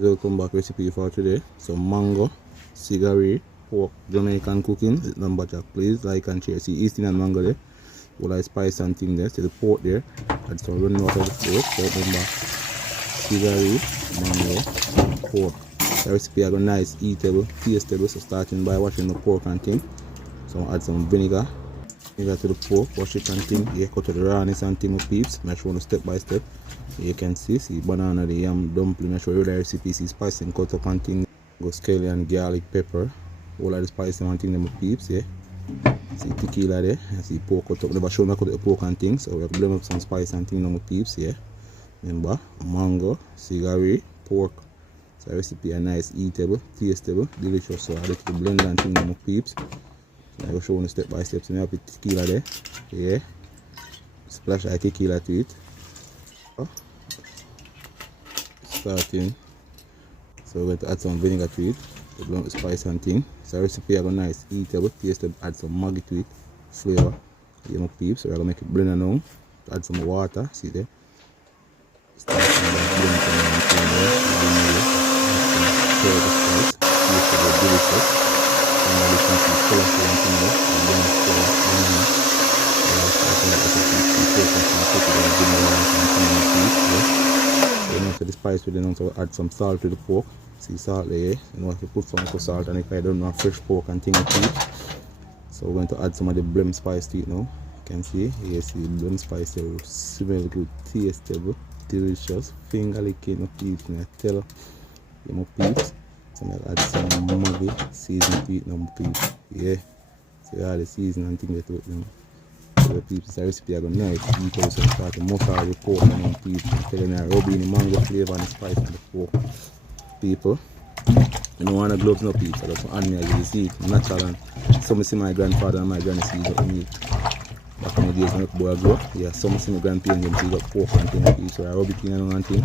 Welcome back recipe for today. Some mango, cigaree, pork, Jamaican cooking with lumberjack. Please like and share. See Eastern and mango there. All I spice and thing there. See the pork there. Add some running water of the pork. So remember cigaree, mango, pork. The recipe are nice, eatable, tasteable. So starting by washing the pork and thing. So add some vinegar to the pork, wash it and thing. Yeah, cut to the rawness and thing of peeps. Make sure step by step. You can see banana, the yam, dumpling. I show you the recipe. See spice and cut up and thing. Go scallion, garlic, pepper. All of the spice and thing them with peeps. Yeah. See tequila there. I see pork cut up. Never show me cut the pork and things. So we have to blend up some spice and thing them with peeps. Yeah. Remember, mango, cigaree, pork. So the recipe are nice, eatable, tasteable, delicious. So I like to blend and thing them with peeps. I will show you step by step. So I put tequila there. Yeah. Splash I tequila to it. Starting. So we're going to add some vinegar to it to blend the spice and thing. So the recipe is nice, eatable, tasteable. Add some Maggi to it, flavor. You know, peeps. So we're going to make it blend now. Add some water. See there. Start from the blend some thing there. Stir the spice. Tasteable, delicious. And now you can see colorful and thing there. And then stir so the spice we then also add some salt to the pork. See salt there, you know, if you put some salt and if I don't know fresh pork and things to it. So we're going to add some of the blem spice to it now. You can see, here see the blem spice there will smell good, tasteable, delicious, finger licking of peeps. I tell you know peeps. So I'm gonna add some Maggi season to it now peeps. Yeah. So all the season and things to it now. The peeps, the recipe are going nice, eat also start to mush all the pork and peeps. I'm telling you, rubbing the mango flavor and the spice and the pork. People, you don't want the gloves no peeps, I just want me as you see it, natural. And some see my grandfather and my granny see it meat. Back in the days when I boy grow, yeah, some see my grandparents them see got pork and things peeps. So I rub it in and thing.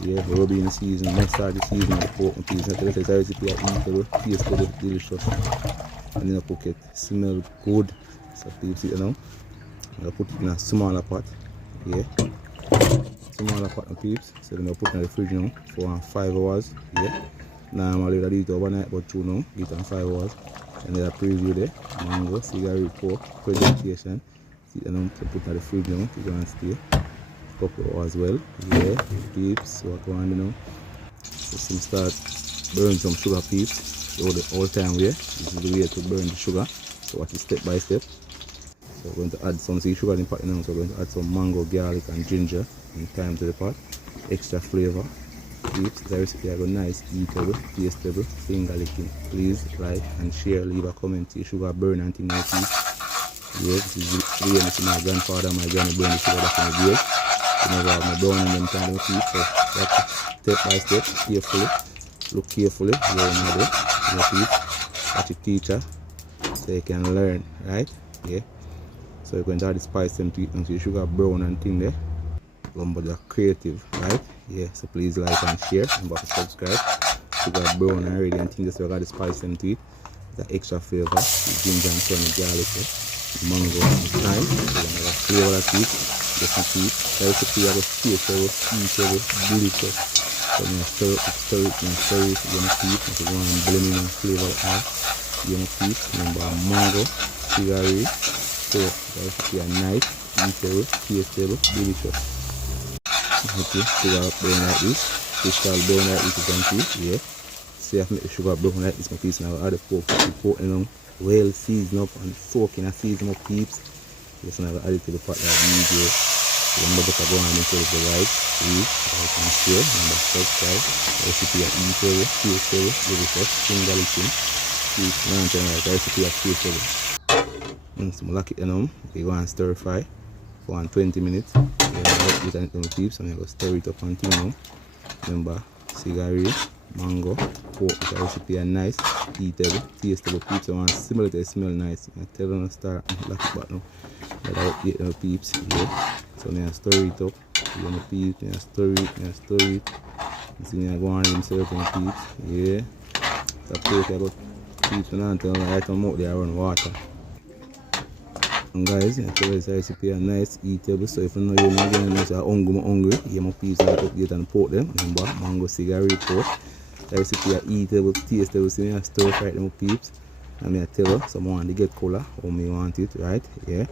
Yeah, we rub it in the season, next start the season of the pork and peeps. I tell you, the recipe are eatable, tastable, delicious. And then I cook it, smell good. So peeps, you know. I'm going to put it in a smaller pot. Yeah. Smaller pot of peeps. So I'm going to put it in the fridge now for 5 hours. Yeah. Normally I do it overnight, but you know, get it on 5 hours. And then I preview there. Mango, cigaree, pork, presentation. See it now to put it in the fridge now to go and stay. Couple of hours well. Yeah. Peeps. So what go on now. So some start burn some sugar peeps. All the time way. This is the way to burn the sugar. So watch it step by step. So we're going to add some sugar in the pot now. So we're going to add some mango, garlic and ginger in time to the pot. Extra flavor. Peeps, the recipe are nice, eatable, tasteable, finger licking. Please like and share, leave a comment. See sugar burn and things like this. Yeah, this is the way I see my grandfather, my granny burn the sugar back in the days. You never have my brown in them kind of peeps. So step by step, carefully. Look carefully. Where you know your peeps. Watch your teacher so you can learn, right? Yeah. So you're going to add the spice them to it and see sugar brown and thing there. Lumberjack creative, right? Yeah, so please like and share and subscribe. Sugar brown already and things, so I got the spice them to it. The extra flavor, the ginger and tonic garlic, mango and thyme. So you're going to have a flavor of it, just to see it. The recipe have a tasteable, eatable, delicious. So I'm going to stir it, you're going to see it. So you're going to blend in and flavor it out. You're going to see it. Remember mango, cigaree. So the recipe are nice, eatable, tasteable, delicious. Okay, sugar brown like this. Fish called brown like this, you can see. Yeah. So you have to make the sugar brown like this, my peeps. Now add the pork, well seasoned up and soaking and seasoned up peeps. Yes, now add it to the pot like video. Remember to go on and tell the right, please, like and share, remember subscribe. The recipe are eatable, tasteable, delicious, finger licking. Please, now I'm telling you, the recipe are tasteable. So I lock it down, you go and stir fry for 20 minutes. With little peeps, and I go stir it up and thing now. Remember, cigaree, mango, pork. The recipe are nice, eatable, tasteable peeps. I want similar to smell nice. I tell them to start lock it back now. But I get the peeps, yeah. So I stir it up. You know peeps, I stir it. You see I go on himself and peeps, yeah. So I take about peeps and I tell them right on out there run water. And guys, I tell you this recipe is nice, eatable. So if you know you're not going to say hungry, you must peace and update and pork them. Remember, mango cigaree pork. The recipe is eatable, tasteable. So you stir fry them peeps. And I tell you, some want to get color, how me want it, right? Yeah.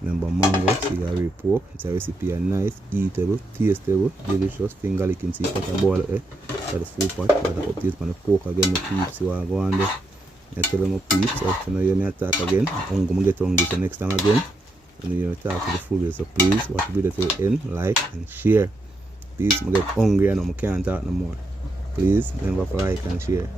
Remember, mango cigaree pork. It's a recipe is nice, eatable, tasteable, delicious. Finger licking, see pot and boil it. For the full pot, but I update on the pork again, my peeps. You want to go on there. I tell them my peeps, so if you know you may attack again, I'm going to get hungry so next time again. And you attack to the full, so please watch the video to the end, like and share. Please, I get hungry and I can't talk no more. Please remember to like and share.